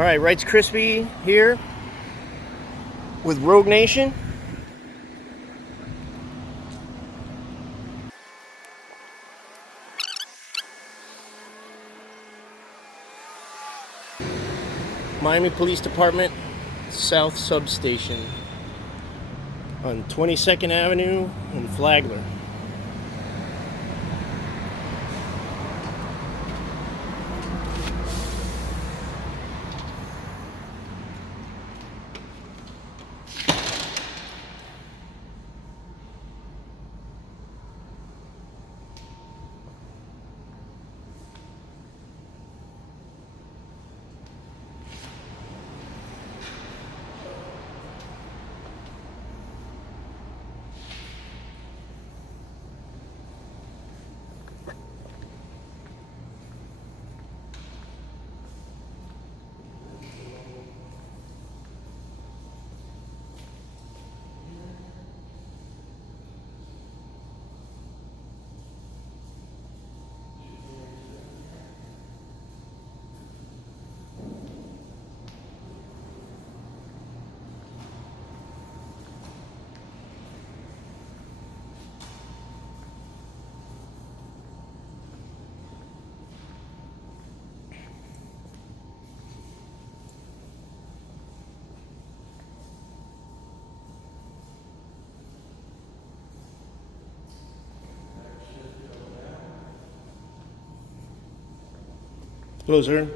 All right, Rights Crispy here with Rogue Nation. Miami Police Department South Substation on 22nd Avenue in Flagler. Hello, sir.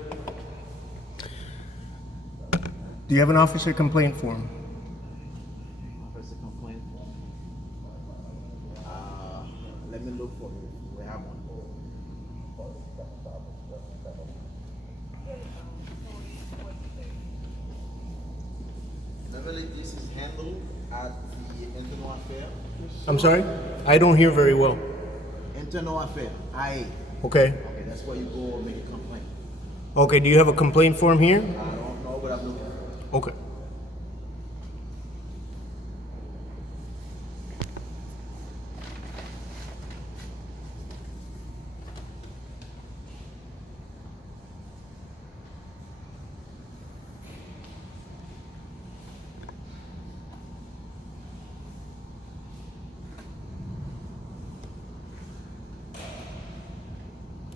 Do you have an officer complaint form? Officer complaint form. Let me look for you. We have one. Normally, this is handled at the internal affair. I'm sorry? I don't hear very well. Internal affair. IA. Okay. Okay, that's where you go make a complaint. Okay, do you have a complaint form here? I don't know what I'm looking for. Okay.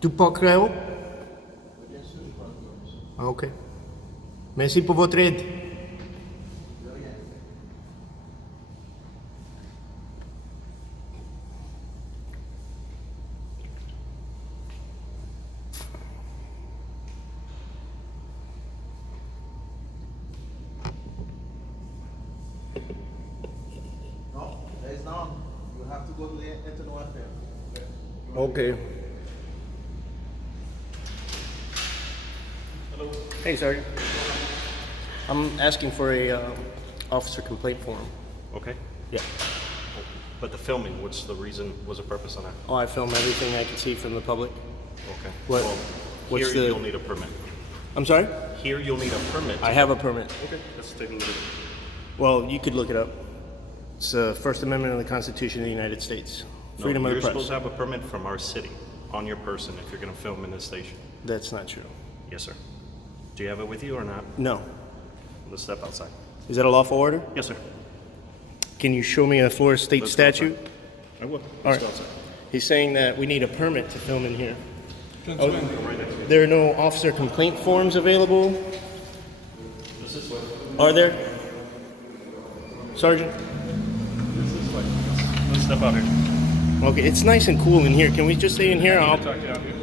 Tu peux créer? Ok. Merci pour votre aide. No, there is none. You have to go to the internal affair. Okay. Hello. Hey, Sergeant. I'm asking for a officer complaint form. Okay. Yeah. But the filming, what's the reason, what's the purpose on that? Oh, I film everything I can see from the public. Okay. What- Well, what's here the- you'll need a permit. I'm sorry? Here you'll need a permit. I have a permit. Okay. Let's take a look at it. Well, you could look it up. It's the First Amendment of the Constitution of the United States. Freedom No, of you're the press. supposed to have a permit from our city on your person if you're going to film in this station. That's not true. Yes, sir. Do you have it with you or not? No. Let's step outside. Is that a lawful order? Yes, sir. Can you show me a Florida state Let's go outside. statute? I will. All Let's right. go outside. He's saying that we need a permit to film in here. Right next to you. There are no officer complaint forms available. This is what. Are there? Sergeant? This is what. Let's step out here. Okay, it's nice and cool in here. Can we just stay in here? I need to talk you out here.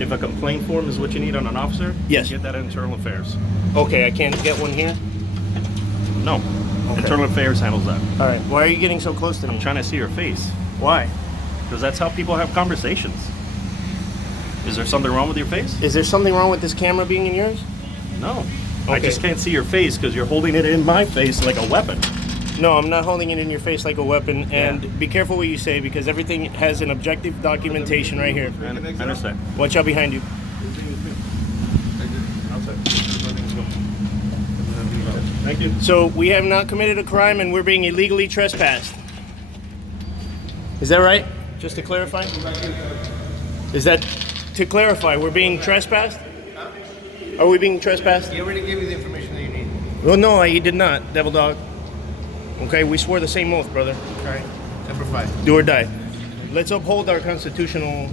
If a complaint form is what you need on an officer, Yes. get that at Internal Affairs. Okay, I can't get one here? No. Okay. Internal Affairs handles that. All right. Why are you getting so close to me? I'm trying to see your face. Why? Because that's how people have conversations. Is there something wrong with your face? Is there something wrong with this camera being in yours? No. I Okay. just can't see your face because you're holding it in my face like a weapon. No, I'm not holding it in your face like a weapon. And Yeah. be careful what you say because everything has an objective documentation right here. I understand. Watch out behind you. Outside. Thank you. So we have not committed a crime and we're being illegally trespassed. Is that right? Just to clarify? Is that to clarify, we're being trespassed? Are we being trespassed? He already gave you the information that you need. Well, no, he did not, devil dog. Okay, we swore the same oath, brother. All right. Number 5. Do or die. Let's uphold our constitutional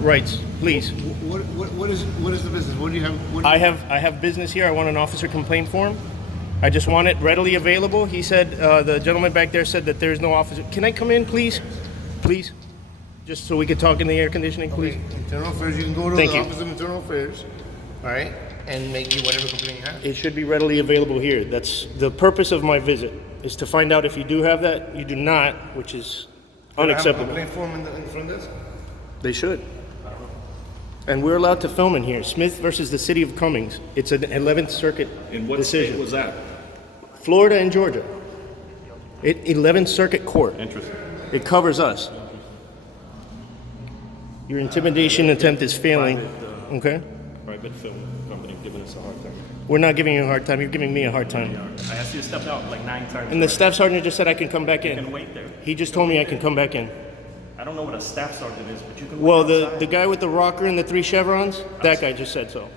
rights, please. What is the business? What do you have? I have business here. I want an officer complaint form. I just want it readily available. He said, the gentleman back there said that there's no officer. Can I come in, please? Please? Just so we could talk in the air conditioning, please? Okay. Internal Affairs, you can go to Thank the you. Office of Internal Affairs, all right, and make you whatever complaint you have. It should be readily available here. That's the purpose of my visit, is to find out if you do have that. You do not, which is unacceptable. Do I have a complaint form in the front desk? They should. And we're allowed to film in here. Smith versus the City of Cummings. It's an 11th Circuit In what decision. state was that? Florida and Georgia. 11th Circuit Court. Interesting. It covers us. Your intimidation attempt is failing. Okay? Private film company giving us a hard time. We're not giving you a hard time. You're giving me a hard time. I asked you to step out like 9 times. And the staff sergeant just said I can come back You can in. wait there. He just told me I can come back in. I don't know what a staff sergeant is, but you can Well, wait outside. the guy with the rocker and the 3 chevrons, that guy just said so.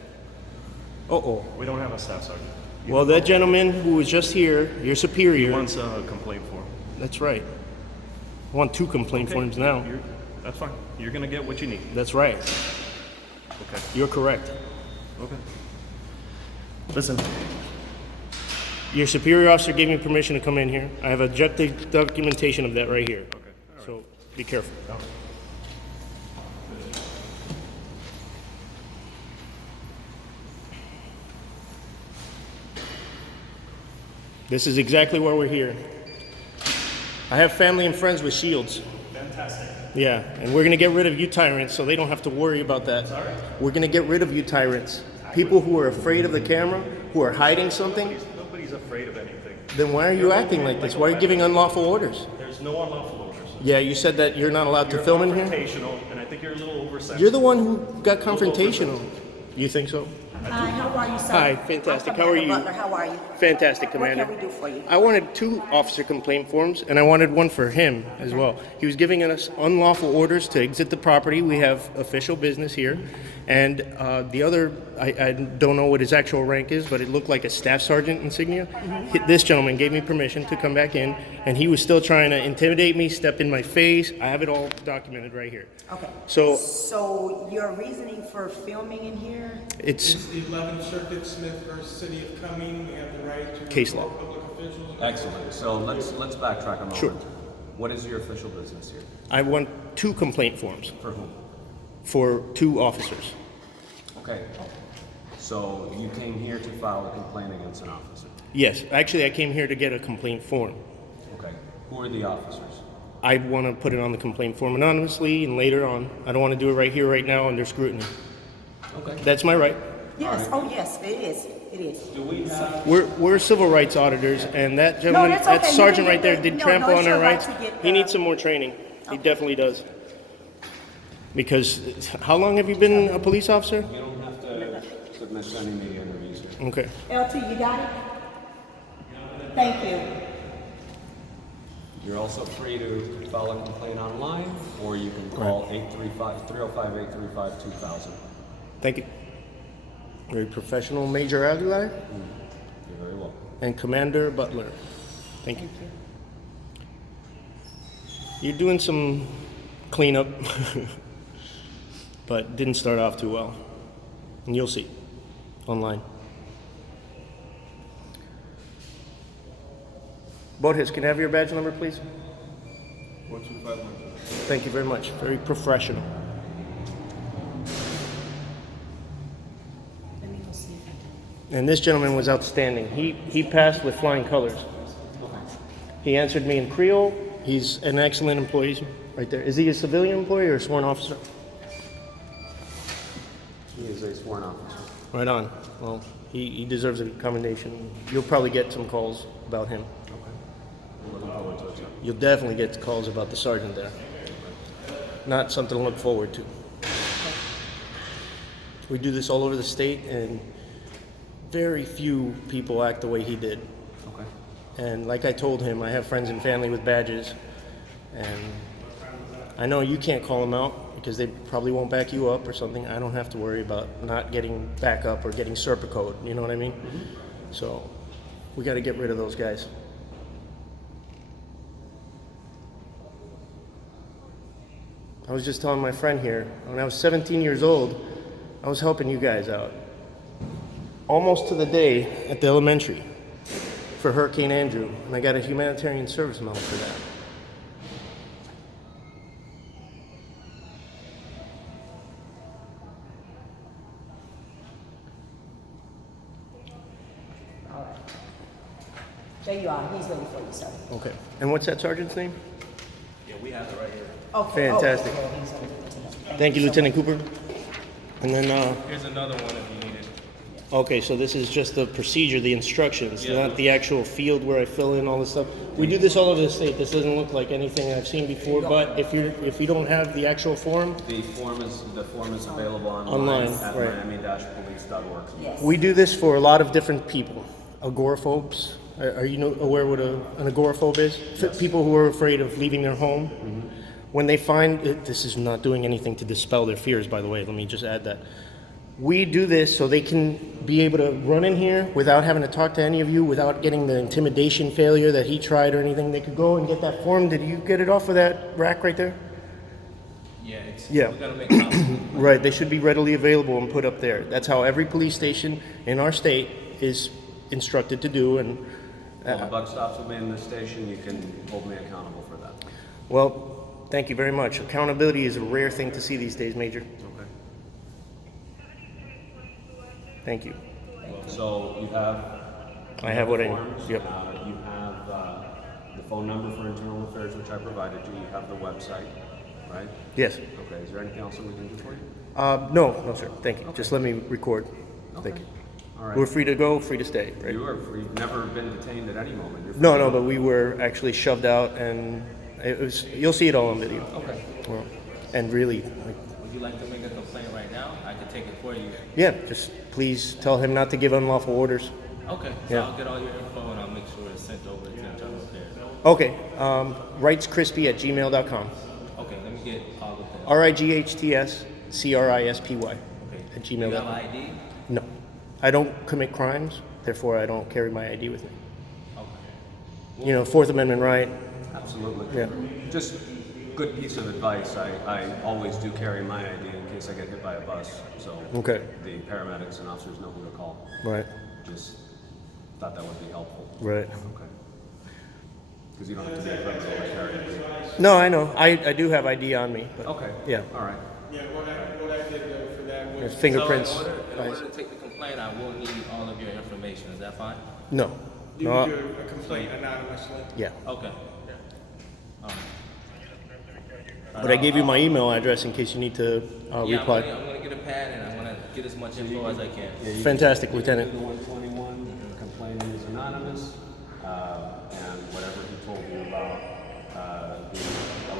Uh-oh. We don't have a staff sergeant. Well, that gentleman who was just here, your superior. Wants a complaint form. That's right. I want 2 complaint forms now. That's fine. You're gonna get what you need. That's right. Okay. You're correct. Okay. Listen. Your superior officer gave me permission to come in here. I have objective documentation of that right here. Okay. So be careful. This is exactly why we're here. I have family and friends with shields. Fantastic. Yeah, and we're gonna get rid of you tyrants so they don't have to worry about that. Sorry? We're gonna get rid of you tyrants. People who are afraid of the camera, who are hiding something, Nobody's afraid of anything. then why are you acting like this? Why are you giving unlawful orders? There's no unlawful orders. Yeah, you said that you're not allowed to You're film in here? confrontational, and I think you're a little oversensitive. You're the one who got confrontational. You think so? Hi, how are you, sir? Hi, fantastic. I'm How are Commander you? Butler. How are you? Fantastic, Commander. What can we do for you? I wanted 2 officer complaint forms, and I wanted one for him as well. He was giving us unlawful orders to exit the property. We have official business here. And the other, I don't know what his actual rank is, but it looked like a staff sergeant insignia. This gentleman gave me permission to come back in, and he was still trying to intimidate me, step in my face. I have it all documented right here. Okay. So So your reasoning for filming in here? it's It's the 11th Circuit, Smith versus City of Cumming. We have the right to Case law. report public officials. Excellent. So let's backtrack a moment. Sure. What is your official business here? I want 2 complaint forms For whom? for 2 officers. Okay. So you came here to file a complaint against an officer. Yes, actually, I came here to get a complaint form. Okay. Who are the officers? I want to put it on the complaint form anonymously and later on. I don't want to do it right here, right now, under scrutiny. Okay. That's my right. Yes, oh yes, it is, it is. Do we have? We're civil rights auditors, and that gentleman, that's that okay. You sergeant can right there get did the- no, trample no, on it's our your right rights. to get, He needs some more training. He definitely does. Because how long have you been a police officer? You don't have to submit to any media interviews here. Okay. LT, you got it? Thank you. You're also free to file a complaint online, or you can call 305-835-2000. Thank you. Very professional, Major Aguilar You're very welcome. and Commander Butler. Thank you. You're doing some cleanup, but didn't start off too well. And you'll see online. Borges, can I have your badge number, please? 125. Thank you very much. Very professional. Let me go see if I can. And this gentleman was outstanding. He passed with flying colors. He answered me in Creole. He's an excellent employee right there. Is he a civilian employee or a sworn officer? He is a sworn officer. Right on. Well, he deserves a commendation. You'll probably get some calls about him. I'm looking forward to it, sir. You'll definitely get calls about the sergeant there. Not something to look forward to. We do this all over the state, and very few people act the way he did. Okay. And like I told him, I have friends and family with badges, and I know you can't call him out because they probably won't back you up or something. I don't have to worry about not getting back up or getting Serpicoed, you know what I mean? So we got to get rid of those guys. I was just telling my friend here, when I was 17 years old, I was helping you guys out. Almost to the day at the elementary for Hurricane Andrew, and I got a humanitarian service medal for that. All right. There you are. He's waiting for you, sir. Okay. And what's that sergeant's name? Yeah, we have it right here. Okay. Fantastic. Oh, he's gonna give it to him. Thank you, so Lieutenant Cooper. And then, Here's another one if you need it. okay, so this is just the procedure, the instructions, Yeah. not the actual field where I fill in all this stuff. We do this all over the state. This doesn't look like anything I've seen before, but if you don't have the actual form, The form is available Online, at right. miami-police.org. Yes. we do this for a lot of different people. Agoraphobes. Are you aware what an agoraphobe is? People who are afraid of leaving their home. When they find this is not doing anything to dispel their fears, by the way. Let me just add that. We do this so they can be able to run in here without having to talk to any of you, without getting the intimidation failure that he tried or anything. They could go and get that form. Did you get it off of that rack right there? Yeah, it's, Yeah. we gotta make copies. Right, they should be readily available and put up there. That's how every police station in our state is instructed to do. And Well, the buck stops with me in the station, you can hold me accountable for that. well, thank you very much. Accountability is a rare thing to see these days, Major. Okay. Thank you. So you have. I have what I need. forms, Yep. You have the phone number for internal affairs, which I provided you. You have the website, right? Yes. Okay, is there anything else that we can do for you? No, sir. Thank you. Just let me record. Thank you. All right. We're free to go, free to stay, right? You are free, you've never been detained at any moment. You're free No, to no, go. but we were actually shoved out, and it was. You'll see it all on video. Okay. Well, and really, like, Would you like to make a complaint right now? I can take it for you. yeah. Just please tell him not to give unlawful orders. Okay, so Yeah. I'll get all your info and I'll make sure it's sent over to internal affairs. Okay. Rightscrispy@gmail.com. Okay, let me get all of them. RIGHTSCRISPY Okay. at You have gmail.com. ID? No, I don't commit crimes. Therefore, I don't carry my ID with me. Okay. You know, Fourth Amendment right. Absolutely. Yeah. Just good piece of advice. I always do carry my ID in case I get hit by a bus. So Okay. the paramedics and officers know who to call. Right. Just thought that would be helpful. Right. Okay. Because you don't have to be a criminal to carry ID. No, I know. I do have ID on me. But Okay. Yeah. All right. Yeah, what I did for that was. Fingerprints. So in order to take the complaint, I will need all of your information. Is that fine? No. You No. would do a complaint anonymously. Yeah. Okay. All right. But I gave you my email address in case you need to Yeah, reply. I'm gonna get a pad and I'm gonna get as much info as I can. Fantastic, Lieutenant. The 121 complaining is anonymous, and whatever he told you about the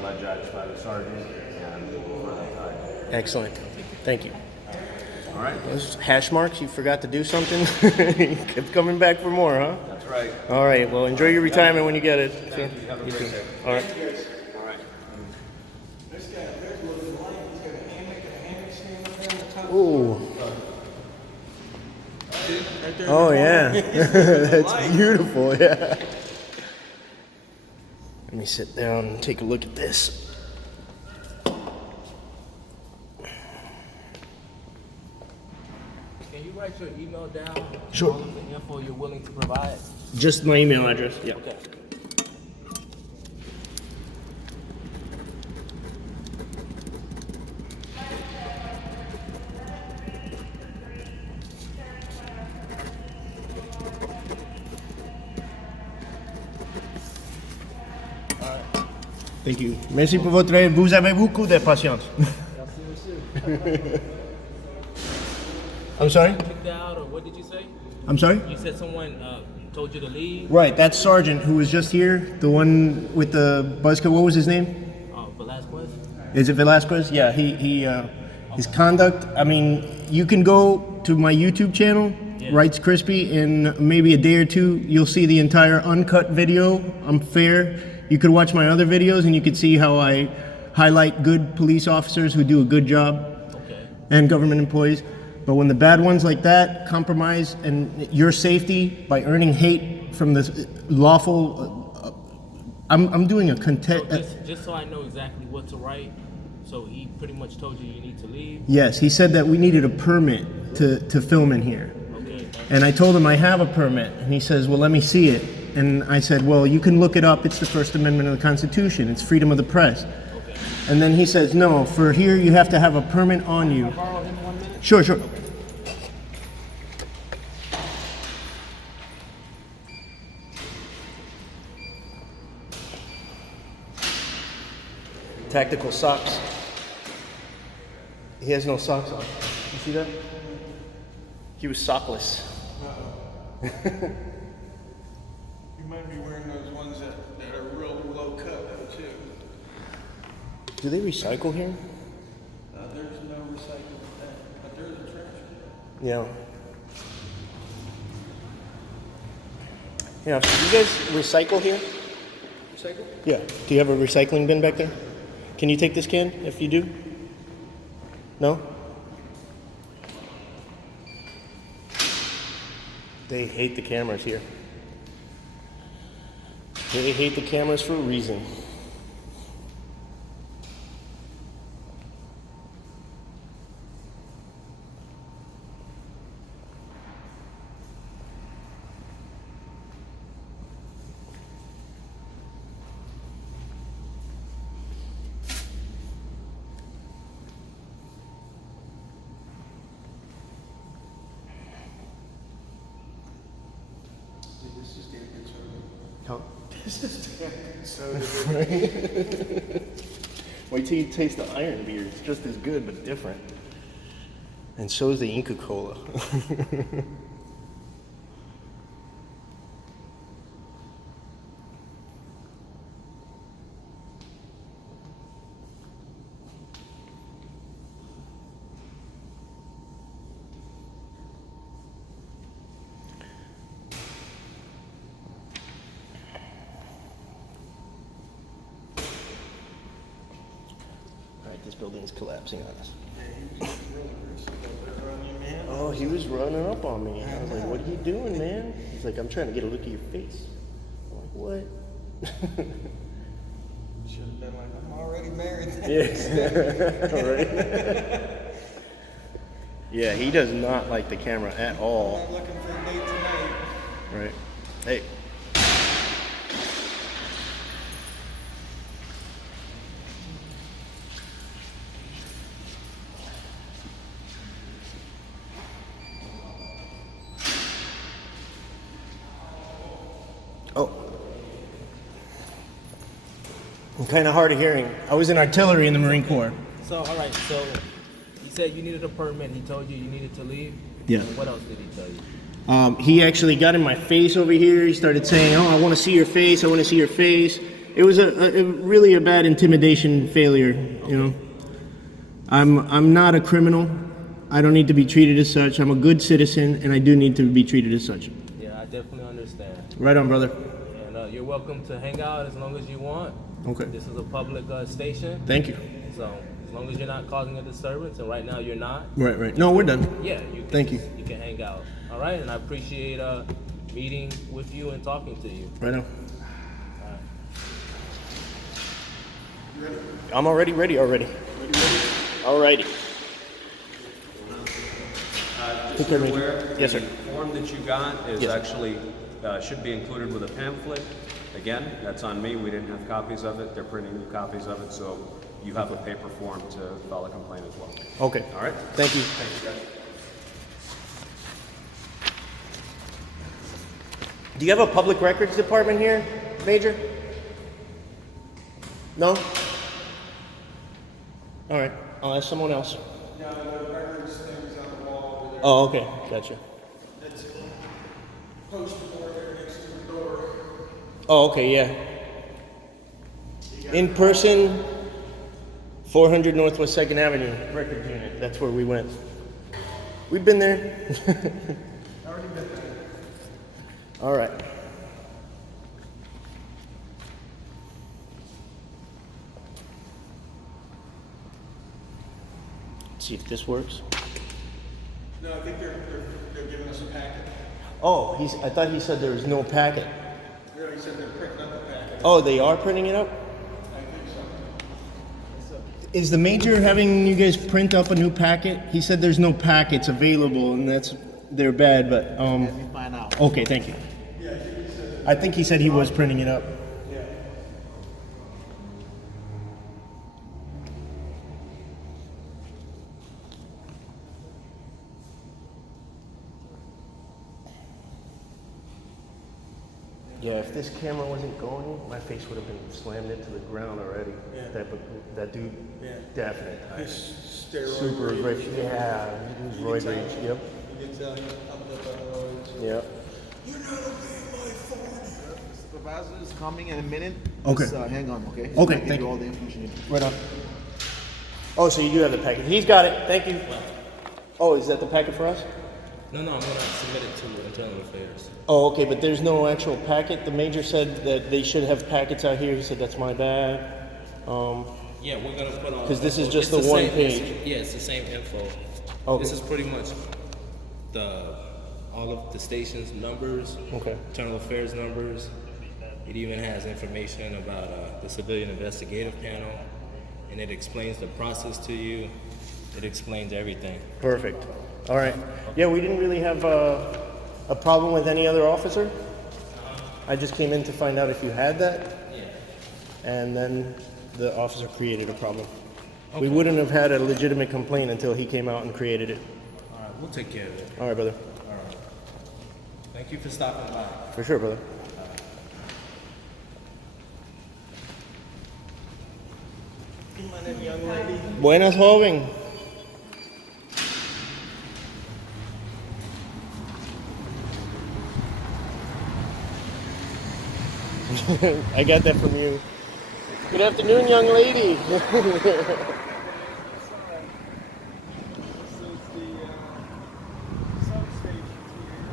alleged acts by the sergeant and for that time. Excellent. Thank you. All right. Those hash marks, you forgot to do something? You kept coming back for more, huh? That's right. All right. Well, enjoy your retirement when you get it. Thank you. Have a great day. All right. All right. This guy, there's a little light, he's got a hammock stand up there on the top. Ooh. Right there. Oh, yeah. That's beautiful, yeah. Let me sit down and take a look at this. Can you write your email down? Sure. All of the info you're willing to provide? Just my email address. Yeah. Okay. Thank you. Merci pour votre aide. Vous avez beaucoup de patience. I'm sorry? Kicked out, or what did you say? I'm sorry? You said someone told you to leave? Right, that sergeant who was just here, the one with the buzzcut, what was his name? Velasquez? Is it Velasquez? Yeah, his conduct, I mean, you can go to my YouTube channel, Rights Crispy, in maybe a day or two, you'll see the entire uncut video. I'm fair. You could watch my other videos and you could see how I highlight good police officers who do a good job Okay. and government employees. But when the bad ones like that compromise and your safety by earning hate from the lawful, I'm doing a So just so I know exactly what to write, so he pretty much told you need to leave? Yes, he said that we needed a permit to film in here. Okay. And I told him I have a permit, and he says, well, let me see it. And I said, well, you can look it up. It's the First Amendment of the Constitution. It's freedom of the press. Okay. And then he says, no, for here you have to have a permit on you. Can I borrow him 1 minute? Sure, sure. Tactical socks. He has no socks on. You see that? He was sockless. You might be wearing those ones that are real low cut too. Do they recycle here? There's no recycling thing, but there's a trash can. Yeah. Yeah, so you guys recycle here? Recycle? Yeah. Do you have a recycling bin back there? Can you take this can if you do? No? They hate the cameras here. They hate the cameras for a reason. This is damn good service. Huh? This is damn good service. Wait till you taste the iron beer. It's just as good, but different. And so is the Inca Cola. This building is collapsing on us. Oh, he was running up on me. I was like, what are you doing, man? He's like, I'm trying to get a look at your face. I'm like, what? Should have been like, I'm already married. Yeah. Right. Yeah, he does not like the camera at all. I'm looking for a date tonight. Right. Hey. Oh. I'm kind of hard of hearing. I was in artillery in the Marine Corps. So, all right, so you said you needed a permit. He told you needed to leave? Yeah. And what else did he tell you? He actually got in my face over here. He started saying, oh, I want to see your face. I want to see your face. It was really a bad intimidation failure, you know. I'm not a criminal. I don't need to be treated as such. I'm a good citizen, and I do need to be treated as such. Yeah, I definitely understand. Right on, brother. And you're welcome to hang out as long as you want. Okay. This is a public station, Thank you. so as long as you're not causing a disturbance, and right now you're not, Right, right. No, we're done. yeah, you can, Thank you. You can hang out. All right, and I appreciate meeting with you and talking to you. Right on. I'm already ready already. Alrighty. Take care, Major. Aware, Yes, sir. the form that you got is Yes. actually, should be included with a pamphlet. Again, that's on me, we didn't have copies of it, they're printing new copies of it, so you have a paper form to file a complaint as well. Okay. All right? Thank you. Thank you, guys. Do you have a public records department here, Major? No? All right. I'll ask someone else. No, the records things on the wall over there. Oh, okay. Gotcha. It's poster board there next to the door. Oh, okay. Yeah. In person, 400 Northwest 2nd Avenue, records unit. That's where we went. We've been there. Already been there. All right. see if this works. No, I think they're giving us a packet. Oh, I thought he said there was no packet. They already said they're printing up the packet. Oh, they are printing it up? I think so. Is the major having you guys print up a new packet? He said there's no packets available, and they're bad, but Let me find out. okay, thank you. I think he said he was printing it up. Yeah, if this camera wasn't going, my face would have been slammed into the ground already. Yeah. That dude, Yeah. definite. His steroid Super rage. rich. Yeah, he was roid rage. Yep. You can tell he's pumped up on roids. Yep. You're not obeying my authority. Supervisor is coming in a minute. Okay. Just, hang on, okay? Okay, I'll give thank you you. all the information you need. Right on. Oh, so you do have the packet. He's got it. Thank you. Oh, is that the packet for us? No, I'm gonna submit it to internal affairs. Oh, okay, but there's no actual packet. The major said that they should have packets out here. He said that's my bad. Yeah, we're gonna put on. 'Cause this is info. just It's the one same- page. Yeah, it's the same info. Okay. This is pretty much all of the station's numbers. Okay. Internal affairs numbers. It even has information about the civilian investigative panel, and it explains the process to you. It explains everything. Perfect. All right. Yeah, we didn't really have a problem with any other officer. I just came in to find out if you had that, Yeah. and then the officer created a problem. We wouldn't have had a legitimate complaint until he came out and created it. All right, we'll take care of it. All right, brother. All right. Thank you for stopping by. For sure, brother. Buenas, joven. I got that from you. Good afternoon, young lady. This is the substation here.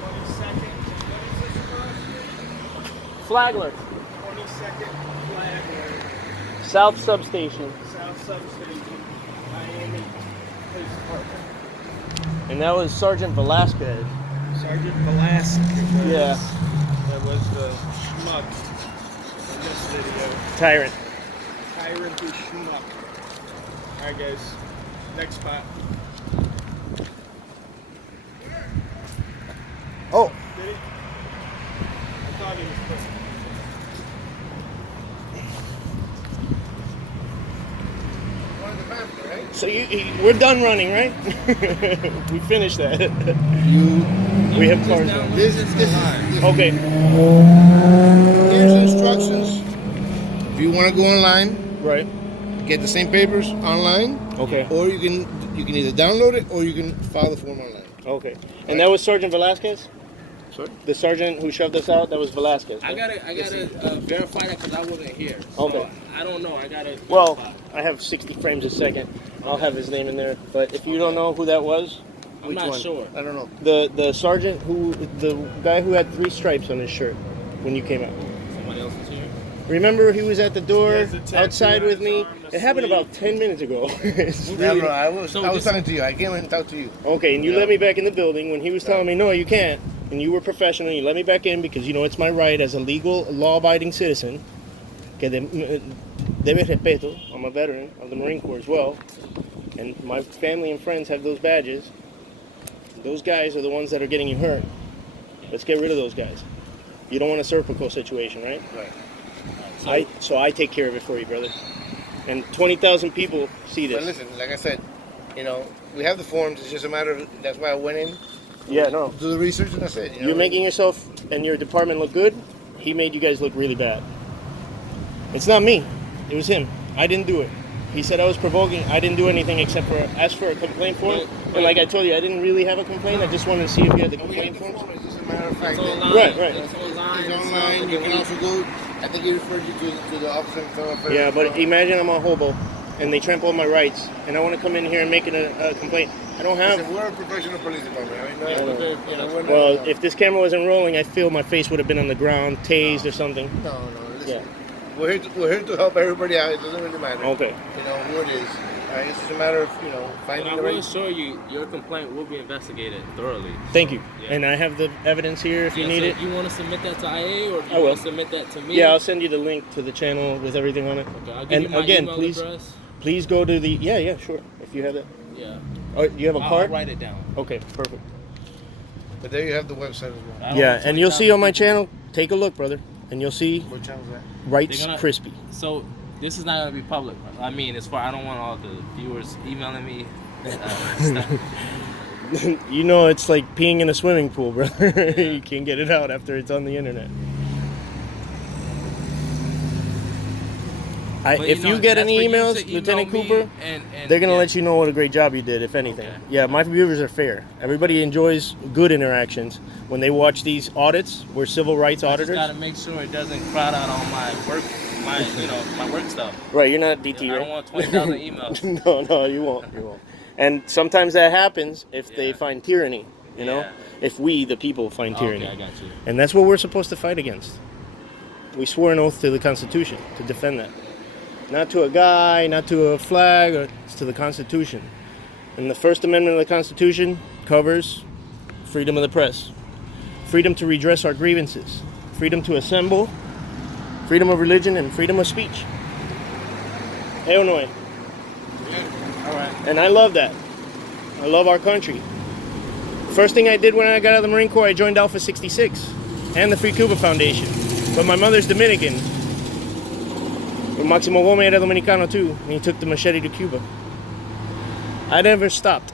22nd. What is this across? Flagler, 22nd Flagler, South Substation. South Substation, Miami Police Department. And that was Sergeant Velasquez. Sergeant Velasquez. Yeah. That was the schmuck in this video. Tyrant. Tyrant is schmuck. Alright guys, next spot. Oh, Did he? I thought he was quick. so we're done running, right? We finished that. We have cars now. Okay. Here's the instructions. If you want to go online, Right. get the same papers online, Okay. or you can either download it or you can file the form online. Okay. And that was Sergeant Velasquez? Sorry? The sergeant who shoved us out, that was Velasquez. I gotta verify that because I wasn't here. Okay. So I don't know. I gotta. Well, verify. I have 60 frames a second. I'll have his name in there. But if you don't know who that was, I'm which not one? sure. I don't know. The sergeant the guy who had 3 stripes on his shirt when you came out. Somebody else is here. Remember he was at the door He has a tattoo outside on with his me? arm, a It happened sleeve. about 10 minutes ago. It's No, really- no, I was So I was this- talking to you. I came in and talked to you. Okay, and you let me back in the building when he was telling me, no, you can't. And you were professional, you let me back in because you know it's my right as a legal, law-abiding citizen. Que debe respeto. I'm a veteran of the Marine Corps as well. And my family and friends have those badges. Those guys are the ones that are getting you hurt. Let's get rid of those guys. You don't want a Serpico situation, right? Right. So I take care of it for you, brother. And 20,000 people see But this. listen, like I said, we have the forms. It's just a matter of that's why I went in, Yeah, no. do the research, and that's it. You're making yourself and your department look good. He made you guys look really bad. It's not me. It was him. I didn't do it. He said I was provoking. I didn't do anything except for ask for a complaint form. And like I told you, I didn't really have a complaint. I just wanted to see if you had the We have complaint the form. form. It's just a matter of fact It's that online. Right. It's online. it's online. You can also go. I think he referred you to the office in front of Yeah, but imagine I'm a hobo and they trample on my rights, and I want to come in here and make a complaint. I don't have. Listen, we're a professional police department. I mean, Yeah, no, but we're not, Well, if this camera wasn't rolling, I feel my face would have been on the ground, tased or something. no, listen. Yeah. We're here to help everybody out. It doesn't really matter. Okay. Who it is. right? It's just a matter of, you know, But finding I the will right... assure you, your complaint will be investigated thoroughly. Thank you. Yeah. And I have the evidence here if you need so it. You want to submit that to IA, or do I you will. want to submit that to me? Yeah, I'll send you the link to the channel with everything on it. Okay, I'll give And you my again, email please, address. please go to the. Yeah, sure. If you have that. Yeah. Oh, you have a I'll card? write it down. Okay, perfect. But there you have the website as well. I don't Yeah, want and you'll see on my 20,000 channel. Take a look, brother, and you'll see What channel's that? Rights They're gonna- Crispy. So this is not gonna be public. I mean, as far I don't want all the viewers emailing me. Stuff. You know, it's like peeing in a swimming pool, brother. You can't get it out after it's on the internet. But, If know, you get that's any for you emails, to email Lieutenant me Cooper, and they're gonna yeah. let you know what a great job you did, if anything. Okay. Yeah, my viewers are fair. Everybody enjoys good interactions when they watch these audits. We're civil rights I just auditors. gotta make sure it doesn't crowd out on my work, my work stuff. Right, you're not DT, I right? don't want 20,000 emails. No, you won't. You won't. And sometimes that happens if they Yeah. find tyranny. You know, Yeah. if we, the people, find tyranny. Okay, I got you. And that's what we're supposed to fight against. We swore an oath to the Constitution to defend that. Not to a guy, not to a flag, it's to the Constitution. And the First Amendment of the Constitution covers freedom of the press, freedom to redress our grievances, freedom to assemble, freedom of religion, and freedom of speech. Illinois. All right. And I love that. I love our country. First thing I did when I got out of the Marine Corps, I joined Alpha 66 and the Free Cuba Foundation. But my mother's Dominican. And Maximo Gomez era Dominicano too, and he took the machete to Cuba. I never stopped.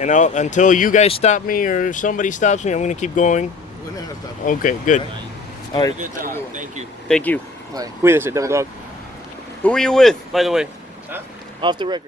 And until you guys stop me or somebody stops me, I'm going to keep going. We're not gonna stop. Okay, good. All right. Good job. Thank you. Thank you. Bye. Cuídese, Devil Dog. Who are you with, by the way? Huh? Off the record.